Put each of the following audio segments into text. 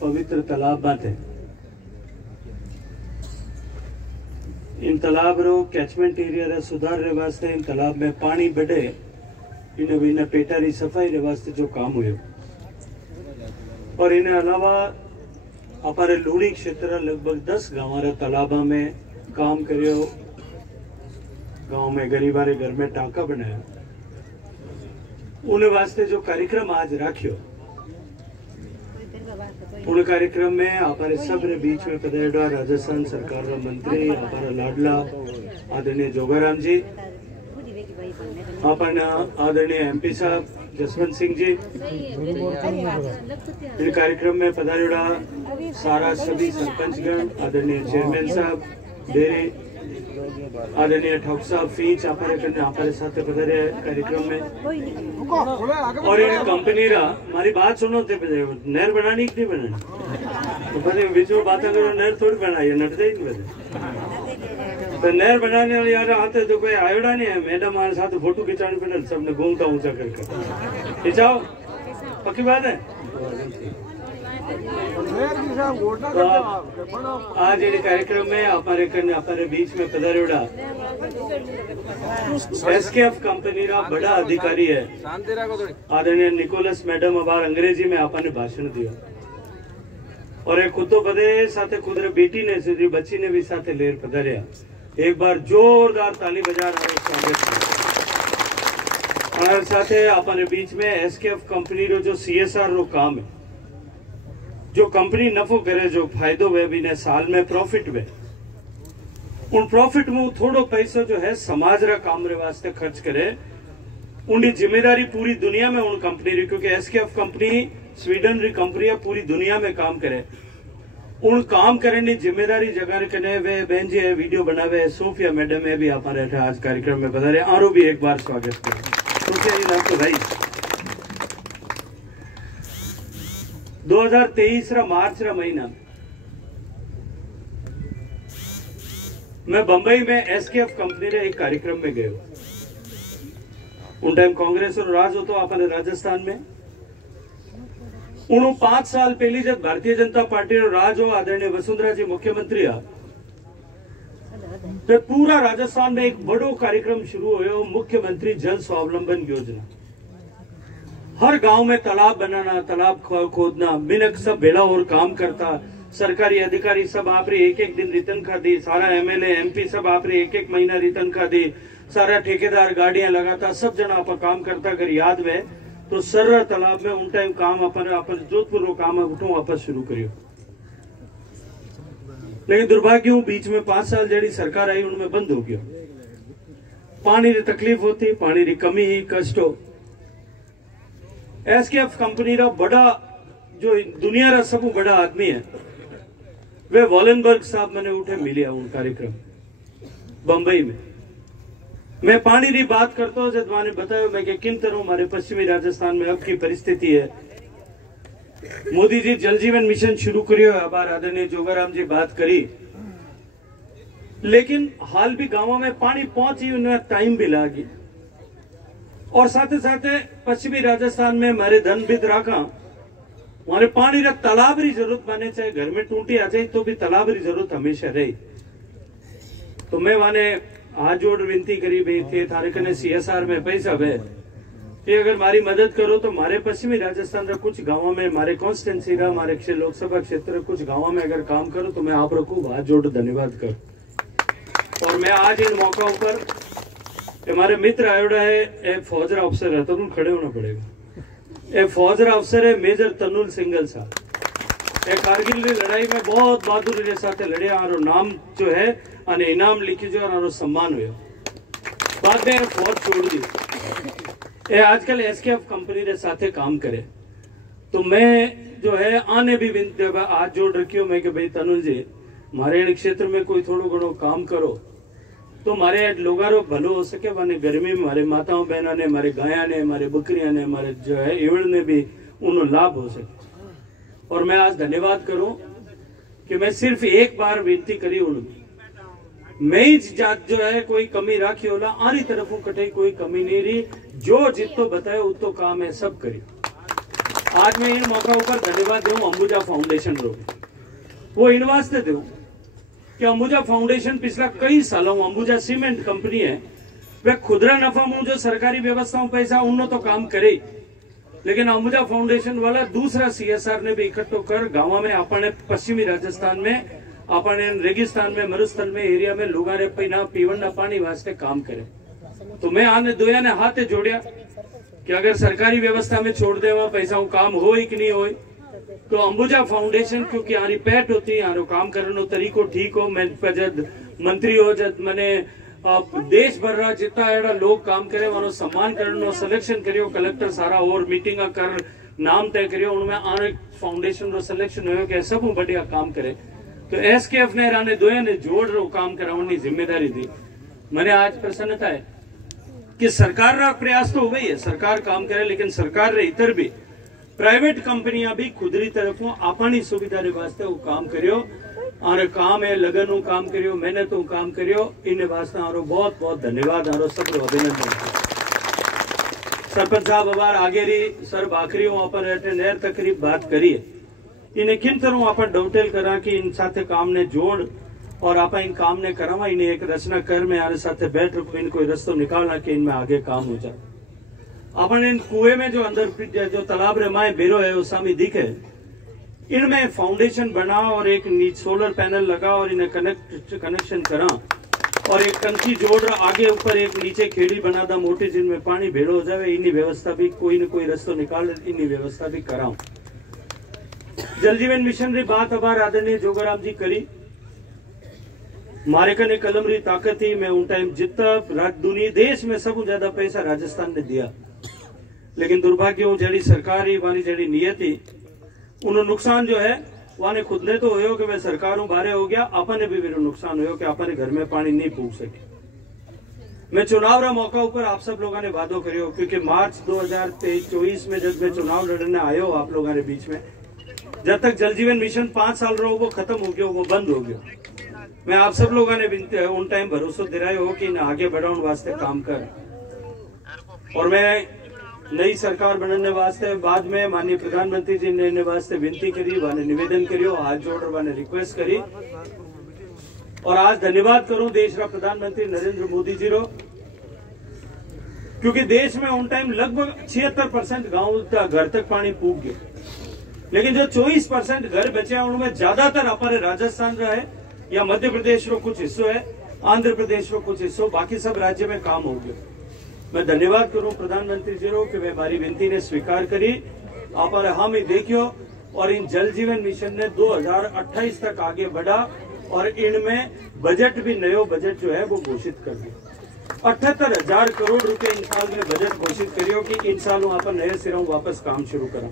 पवित्र तालाब बाते इन तालाब रो कैचमेंट एरिया रे सुधार रे वास्ते इन तालाब में पानी बढ़े इन बिना पेटारी सफाई रे वास्ते जो काम हुए और इन अलावा हमारे लूणी क्षेत्र लगभग 10 गाँव रे तालाबा में काम करियो। गांव में गरीबारे घर में टांका बनाया उन वास्ते जो कार्यक्रम आज राखियो उन कार्यक्रम में हमारे सब रे बीच में पधारेड़ा राजस्थान सरकार रा मंत्री हमारा लाडला आदरणीय जोगाराम जी, अपन आदरणीय एमपी साहब जसवंत सिंह जी, इन कार्यक्रम में पधारेड़ा सारा सभी सरपंचगण, आदरणीय चेयरमैन साहब डेरे, आदरणीय ठग साहब फीच हमारे साथ पधारे कार्यक्रम में। और ये कंपनी रा हमारी बात सुनो थे नहर बनानी नहीं बनानी तो पता बीच में बात करो नहर थोड़ी बनाई है नट जाएगी तो नहर बनाने वाले यार आते तो कोई आयोड़ा नहीं है। मैडम हमारे साथ फोटो खिंचाने पड़े सबने घूमता ऊंचा करके खिंचाओ पक्की बात है। तो आज ये कार्यक्रम में हमारे बीच में पधारेड़ा एसकेएफ कंपनी का बड़ा अधिकारी है आदरणीय निकोलस मैडम अबार अंग्रेजी में आपने भाषण दिया और एक खुद तो बदे साथे खुद रे बेटी ने सीधी बच्ची ने भी साथे लेर पधारिया। एक बार जोरदार ताली बजा रहा और साथे अपने बीच में एसकेएफ कंपनी रो जो सीएसआर रो काम है जो कंपनी नफो करे जो फायदो वे भी ने साल में प्रॉफिट वे उन प्रॉफिट में थोड़ो पैसो जो है समाज रा काम रे वास्ते खर्च करे उनकी जिम्मेदारी पूरी दुनिया में उन कंपनी री क्योंकि एसकेएफ कंपनी स्वीडन री कंपनी है पूरी दुनिया में काम करे उन काम करने की जिम्मेदारी जगह कने वे बहन जी वीडियो बनावे सोफिया मैडम है भी हमारे आज कार्यक्रम में बता रहे आरो भी एक बार स्वागत करें सोफिया जी नाम तो भाई 2023 रा मार्च रा महीना मैं बंबई में एसकेएफ कंपनी रे एक कार्यक्रम में गयो। उन टाइम कांग्रेस और राज होतो अपने राजस्थान में उन 5 साल पहली जब भारतीय जनता पार्टी रो राज हो आदरणीय वसुंधरा जी मुख्यमंत्री आ तो पूरा राजस्थान में एक बड़ो कार्यक्रम शुरू हुयो मुख्यमंत्री जल स्वावलंबन योजना। हर गांव में तालाब बनाना तालाब खोदना मिनक सब बेड़ा और काम करता सरकारी अधिकारी सब आपरी एक दिन रिटर्न खा दी सारा एमएलए एमपी सब आपरी एक महीना रिटर्न खा दी सारा ठेकेदार गाड़ियां लगाता सब जना आप काम करता अगर याद में तो सर्रा तालाब में उन टाइम काम अपन जोधपुर रो काम उठो वापस शुरू करियो। लेकिन दुर्भाग्य बीच में 5 साल जड़ी सरकार आई उनमें बंद हो गया। पानी री तकलीफ होती पानी री कमी ही कष्ट हो एसकेएफ कंपनी रा बड़ा जो दुनिया रा सब बड़ा आदमी है वे वॉलेनबर्ग साहब मैंने उठे मिलिया उन कार्यक्रम बंबई में। मैं पानी री बात करता हूँ जब मैंने बताया मैं कि किन तरह हमारे पश्चिमी राजस्थान में अब की परिस्थिति है। मोदी जी जल जीवन मिशन शुरू करियो अबार आदरणीय जोगाराम जी बात करी लेकिन हाल भी गांवों में पानी पहुंची उन्हें टाइम भी लागी और साथ साथ पश्चिमी राजस्थान में हमारे धन बिद राखा हमारे पानी रा तालाब री जरूरत माने चाहे घर में टूटी आ जाए तो भी तालाब री जरूरत हमेशा रही। तो मैं माने हाथ जोड़ विनती करी भाई थे थारे कने सीएसआर में पैसा वे ये अगर हमारी मदद करो तो हमारे पश्चिमी राजस्थान का कुछ गांवों में हमारे कॉन्स्टिट्यूंसी का हमारे लोकसभा क्षेत्र कुछ गांवों में अगर काम करो तो मैं आप रखू हाथ जोड़ धन्यवाद कर। और मैं आज इन मौका पर हमारे मित्र आयोड़ा है ए फौजरा अफसर है तनुल खड़े होना पड़ेगा। ए फौजरा अफसर है मेजर तनुल सिंगल साहब ए कारगिल की लड़ाई में बहुत बहादुरी के साथ लड़े और नाम जो है अने इनाम लिखी जो और सम्मान हुआ बाद में फौज छोड़ दी ए आजकल एसकेएफ कंपनी के साथ काम करे। तो मैं जो है आने भी हाथ जोड़ रखी हूँ मैं कि भाई तनुल जी हमारे क्षेत्र में कोई थोड़ो घणो काम करो तो हमारे लोगारो भलो हो सके माने गर्मी में हमारे माताओं बहनों ने हमारे गाया ने हमारे बकरियां ने हमारे जो है इवड़ ने भी उन्हें लाभ हो सके। और मैं आज धन्यवाद करूं कि मैं सिर्फ एक बार विनती करी उन्होंने मैं जात जो है कोई कमी राखी होला आरी तरफों कटे कोई कमी नहीं रही जो जितो बताए उतो काम है सब करी। आज मैं इन मौका पर धन्यवाद दूं अंबुजा फाउंडेशन रो। वो इन वास्ते दूं कि अंबुजा फाउंडेशन पिछला कई सालों अंबुजा सीमेंट कंपनी है, वे खुदरा नफा मुंह जो सरकारी व्यवस्थाओं पैसा उन्होंने तो काम करे, लेकिन अंबुजा फाउंडेशन वाला दूसरा CSR ने भी इकट्ठो कर गांव में अपने पश्चिमी राजस्थान में अपने रेगिस्तान में मरुस्थल में एरिया में लोग पीवना पानी वास्ते काम करे। तो मैं आने दोया ने हाथे जोड़िया कि अगर सरकारी व्यवस्था में छोड़ दे वहां पैसा काम हो कि नहीं हो, तो अंबुजा फाउंडेशन क्योंकि यारी पैठ होती यारो काम करने तरीको ठीक हो। मैं जब मंत्री हो जब मैंने देश भर रहा जितना एड़ा लोग काम करे वहां सम्मान करने सिलेक्शन करियो, कलेक्टर सारा और मीटिंग कर नाम तय करियो, उनमें आने फाउंडेशन रो सिलेक्शन हो कि सब बढ़िया काम करे। तो SKF ने राने दोया ने जोड़ रो काम कराने जिम्मेदारी दी। मैंने आज प्रसन्नता है कि सरकार रा प्रयास तो हुआ ही है, सरकार काम करे, लेकिन सरकार रे इतर भी प्राइवेट कंपनियां भी खुदरी तरफों अपनी सुविधा रे वास्ते वो काम करियो और काम है लगन काम करियो, मेहनत काम करियो। इन वास्ते आरो बहुत बहुत धन्यवाद, आरो सब अभिनंदन। सरपंच साहब अबार आगे रही सर बाखरी अपन नेर तकरीब बात करिए, इन्हें किन तरह अपन डवटेल करा कि इन साथे काम ने जोड़ और आप इन काम ने करावा, इन्हें एक रचना कर में आरे साथे बैठ इन कोई रस्तो निकालना कि इनमें आगे काम हो जाए। अपन इन कुएं में जो अंदर जो तालाब रे माए बेरो है उस सामी दिखे, इनमें फाउंडेशन बना और एक सोलर पैनल लगा और इन्हें कनेक्शन करा और एक टंकी जोड़ रहा आगे ऊपर एक नीचे खेड़ी बना दा मोटी जिनमें पानी भेड़ो हो जाए। इन्हीं व्यवस्था भी कोई न कोई रस्तो निकाल इन्हीं व्यवस्था भी कराऊं। जल जीवन मिशन री बात अबार आदरणीय जोगाराम जी करी, मारे कने कलम री ताकत थी। मैं उन टाइम जितना दुनिया देश में सब ज्यादा पैसा राजस्थान ने दिया, लेकिन दुर्भाग्य जड़ी सरकारी वाली जड़ी नीयत थी उन्होंने नुकसान जो है वाने खुद ने तो हो कि वह सरकारों बारे हो गया, अपने भी मेरे नुकसान हो कि अपने घर में पानी नहीं पूछ सके। मैं चुनाव रा मौका ऊपर आप सब लोगों ने वादो करियो, क्योंकि मार्च 2023-24 में जब मैं चुनाव लड़ने आयो आप लोगों ने बीच में, जब तक जल जीवन मिशन 5 साल रहो वो खत्म हो गया, वो बंद हो गया। मैं आप सब लोगों ने उन टाइम भरोसा दिलाया हो कि आगे बढ़ाने वास्ते काम कर, और मैं नई सरकार बनने वास्ते बाद में माननीय प्रधानमंत्री जी ने वास्ते विनती करी, वाने निवेदन करियो, हाथ जोड़ वाने रिक्वेस्ट करी। और आज धन्यवाद करूं देश का प्रधानमंत्री नरेंद्र मोदी जी रो, क्योंकि देश में उन टाइम लगभग 76% गांव घर तक पानी पूग गया, लेकिन जो 24% घर बचे हैं उनमें ज्यादातर अपने राजस्थान रहा है या मध्य प्रदेश रो कुछ हिस्सों है, आंध्र प्रदेश रो कुछ हिस्सों, बाकी सब राज्य में काम हो गया। मैं धन्यवाद करूं प्रधानमंत्री जी रो कि वे हमारी विनती ने स्वीकार करी, आप हम ही देखियो। और इन जल जीवन मिशन ने 2028 तक आगे बढ़ा और इनमें बजट भी नयो बजट जो है वो घोषित कर दिया। 78,000 करोड़ रुपए इन साल में बजट घोषित करियो कि इन सालों आप नए सिरों वापस काम शुरू करा।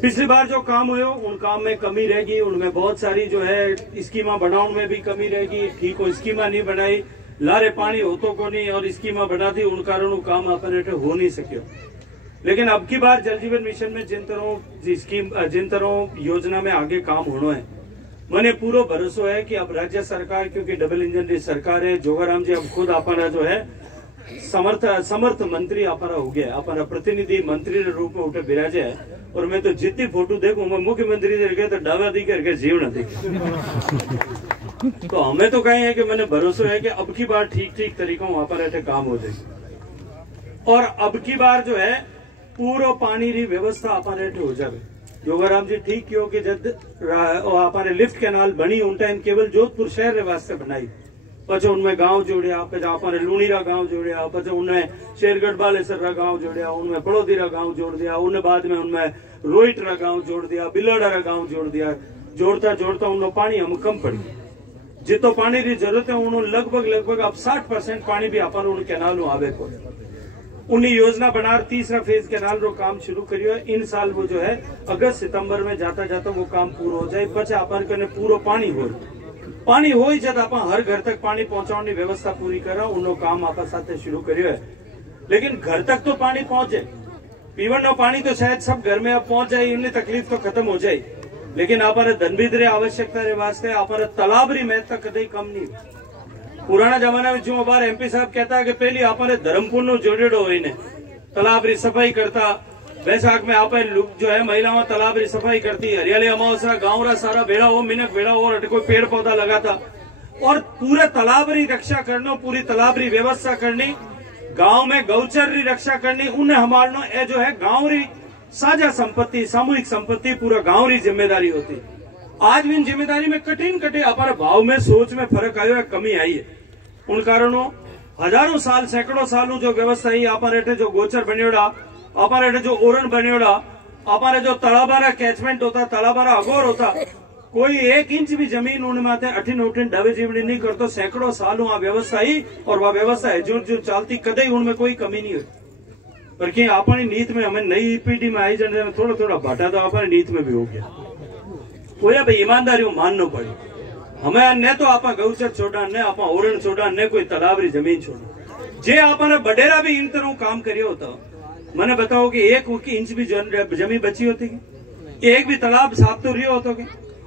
पिछली बार जो काम हुए उन काम में कमी रहेगी, उनमें बहुत सारी जो है स्कीमा बनाने में भी कमी रहेगी, ठीक हो स्कीमा नहीं बनाई, लारे पानी हो तो को नहीं और स्कीमा बना दी, उन कारणों काम अपने हो नहीं सके। लेकिन अब की बार जल जीवन मिशन में जिन तरह योजना में आगे काम होना है, मैंने पूरा भरोसा है कि अब राज्य सरकार, क्योंकि डबल इंजन की सरकार है, जोगाराम जी अब खुद अपना जो है समर्थ मंत्री अपना हो गया, अपना प्रतिनिधि मंत्री रूप में उठे विराजे है। और मैं तो जितनी फोटो देखूं मैं मुख्यमंत्री देखे तो डावा दी करके जीवन दिखे। तो हमें तो कहीं है कि मैंने भरोसा है कि अब की बार ठीक ठीक तरीकों वहां पर ऐसे काम हो जाए और अब की बार जो है पूरा पानी री व्यवस्था अपने हो जाए। जोगाराम जी ठीक क्यों कि जब अपने लिफ्ट कैनाल बनी उन टाइम केवल जोधपुर शहर रे वास्ते बनाई, पचे उनमें गांव जोड़िया, अपने लूणीरा गांव जोड़िया, पचे उन्हें शेरगढ़ बालेसर गांव जोड़िया, उनमें पड़ोदीरा गांव जोड़ दिया, उन्हें बाद में उनमें रोहितरा गांव जोड़ दिया, बिलाड़ा गांव जोड़ दिया। जोड़ता जोड़ता उन्होंने पानी हम कम पड़ी, जितो पानी की जरूरत है उन्होंने लगभग अब 60% पानी भी अपन उन कैनाल आवे को। उन्हीं योजना बना तीसरा फेज कैनाल रो काम शुरू करियो। इन साल वो जो है अगस्त सितंबर में जाता जाता वो काम पूरा हो जाए, पचे अपन कने पूरा पानी हो ही जब आप हर घर तक पानी पहुंचाने की व्यवस्था पूरी करा, उन्होंने काम आप साथ शुरू करियो है। लेकिन घर तक तो पानी पहुंचे, पीवन पानी तो शायद सब घर में अब पहुंच जाए, इन्हें तकलीफ तो खत्म हो जाए, लेकिन अपने धनबीद रे आवश्यकता रे वास्ते अपने तालाब री महत्ता कदे कम नहीं। पुराना जमाना में जो हमारे MP साहब कहता है कि पहले अपने धर्मपुर नो जोड़ेड़ो होने तालाब री सफाई करता, बैसाख में आप लोग जो है महिलाओं तालाब री सफाई करती, हरियाली अमावस्या गाँव रा सारा भेड़ा हो, मिनक भेड़ा हो, और कोई पेड़ पौधा लगाता और पूरे तालाब री रक्षा करना, पूरी तालाब री व्यवस्था करनी, गांव में गौचर री रक्षा करनी, उन्हें हमारना ये जो है गांव री साझा संपत्ति, सामूहिक संपत्ति पूरा गांव री जिम्मेदारी होती। आज भी इन जिम्मेदारी में कठिन हमारे भाव में सोच में फर्क आयो है, कमी आई है। उन कारणों हजारों साल सैकड़ों सालों जो व्यवस्था ही अपारे जो गोचर बनियोड़ा, अपारे जो ओरण बनियोड़ा, अपारे जो तलाबारा कैचमेंट होता, तलाबारा अगोर होता, कोई 1 इंच भी जमीन उन माते अठिन उठिन डबे जीवनी नहीं करतो। सैकड़ों सालों आ व्यवस्था ही और वह व्यवस्था है जो चलती, कदे उनमें कोई कमी नहीं होती। पर कि अपनी नीत में हमें नई पीढ़ी में आई जाने में थोड़ा थोड़ा बाटा तो अपनी नीत में भी हो गया। कोई भाई ईमानदारी मानना पड़े, हमें न तो आप गौचर छोड़ा, न आप ओरण छोड़ा, न कोई तालाबरी जमीन छोड़ा। जे आपने बडेरा भी इन तरह काम करियो होता, मैंने बताओ कि 1 इंच भी जमीन बची होती, एक भी तालाब साफ तो रियो होता।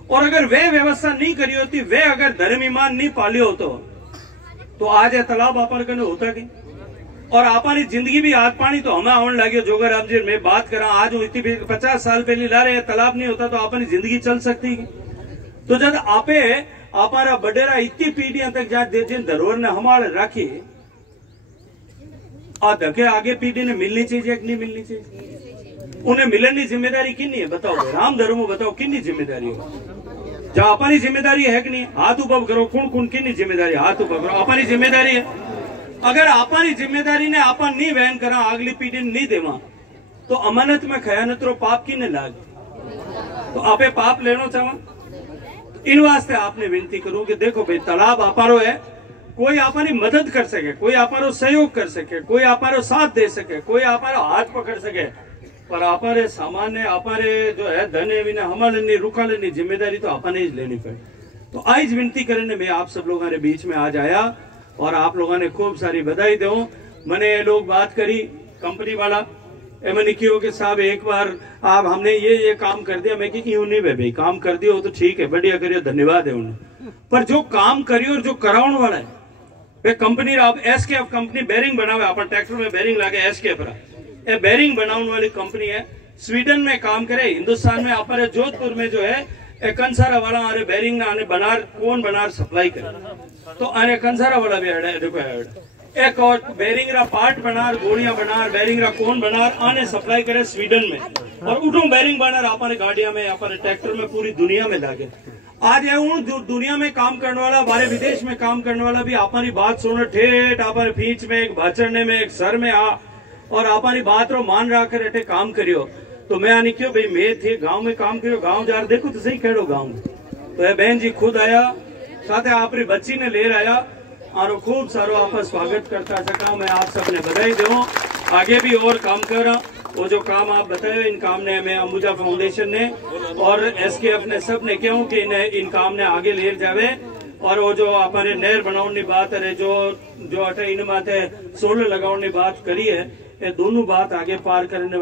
और अगर वे व्यवस्था नहीं करी होती, वे अगर धर्म ईमान नहीं पालियो होतो, तो आज ये तालाब अपन कने होता कि, और अपनी जिंदगी भी आज पानी तो हमें आने लगे। जोगाराम जी मैं बात करा, आज इतनी 50 साल पहले ला रहे तालाब नहीं होता तो अपनी जिंदगी चल सकती। तो जब आपे हमारा बडेरा इतनी पीढ़ियां तक जा जिन धरोहर ने हमारे राखी, धके आगे पीढ़ी ने मिलनी चाहिए कि नहीं मिलनी चाहिए? उन्हें मिलने की जिम्मेदारी किन्नी है बताओ, राम धर्मो बताओ किन्नी जिम्मेदारी हो? जहाँ अपनी जिम्मेदारी है कि नहीं? हाथ ऊपर करो, कौन कौन किन्नी जिम्मेदारी? हाथ ऊपर करो, अपनी जिम्मेदारी है। अगर अपनी जिम्मेदारी ने अपन नहीं वहन करा, अगली पीढ़ी ने नहीं देवा, तो अमानत में खयानत रो पाप की ने लाग, तो आपे पाप लेना चाहो। इन वास्ते आपने विनती करूं कि देखो भाई तालाब आपारो है, कोई अपनी मदद कर सके, कोई आपारो सहयोग कर सके, कोई आपारो साथ दे सके, कोई आपारो हाथ पकड़ सके, पर आपारे सामान्य आपारे जो है धन है हमारे रुका लेनी जिम्मेदारी तो अपने ही लेनी पड़े। तो आज विनती करने में आप सब लोगों ने बीच में आज आया और आप लोगों ने खूब सारी बधाई दो। मैंने ये लोग बात करी कंपनी वाला, मैंने क्यों कि साहब एक बार आप हमने ये काम कर दिया, मैं कि यूं नहीं भाई काम कर दिया हो तो ठीक है, बढ़िया करियो, धन्यवाद है उन्हें। पर जो काम करियो और जो कराउन वाला है वे कंपनी आप एसकेएफ कंपनी बेरिंग बनावे, अपन ट्रैक्टर में बेरिंग लागे एसकेएफ रहा, ये बेरिंग बनाने वाली कंपनी है, स्वीडन में काम करे, हिंदुस्तान में अपने जोधपुर में जो है कंसारा वाला आने बेरिंग ना आने बनार कौन बनार सप्लाई करे, तो आने कंसारा वाला भी एक और बेरिंग रा पार्ट बनार, गोलियां बनार, बेरिंग रा कौन बनार आने सप्लाई करे स्वीडन में, और उठो बेरिंग बनार अपने गाड़िया में, अपने ट्रैक्टर में, पूरी दुनिया में लागे। आज ये दुनिया में काम करने वाला, हमारे विदेश में काम करने वाला भी अपनी बात सुन ठेठ अपने फींच में, एक भाचड़ने में, एक सर में आ और अपनी बात रो मान रहा कर एटे काम करियो। तो मैं आनी क्यों भाई मैं थे गांव में काम करियो, गांव जा देखो तो सही कहो गांव में। तो ये बहन जी खुद आया, साथ अपनी बच्ची ने ले आया और खूब सारो आप स्वागत करता सका। मैं आप सबने बधाई दूं, आगे भी और काम कर, वो जो काम आप बताए इन काम ने हमें अंबुजा फाउंडेशन ने और एसकेएफ ने सब ने क्यों कि इन काम ने आगे ले जावे। और वो जो अपने नहर बनाने बात है, जो अटे इन माथे सोलर लगाने बात करी है, ये दोनों बात आगे पार करने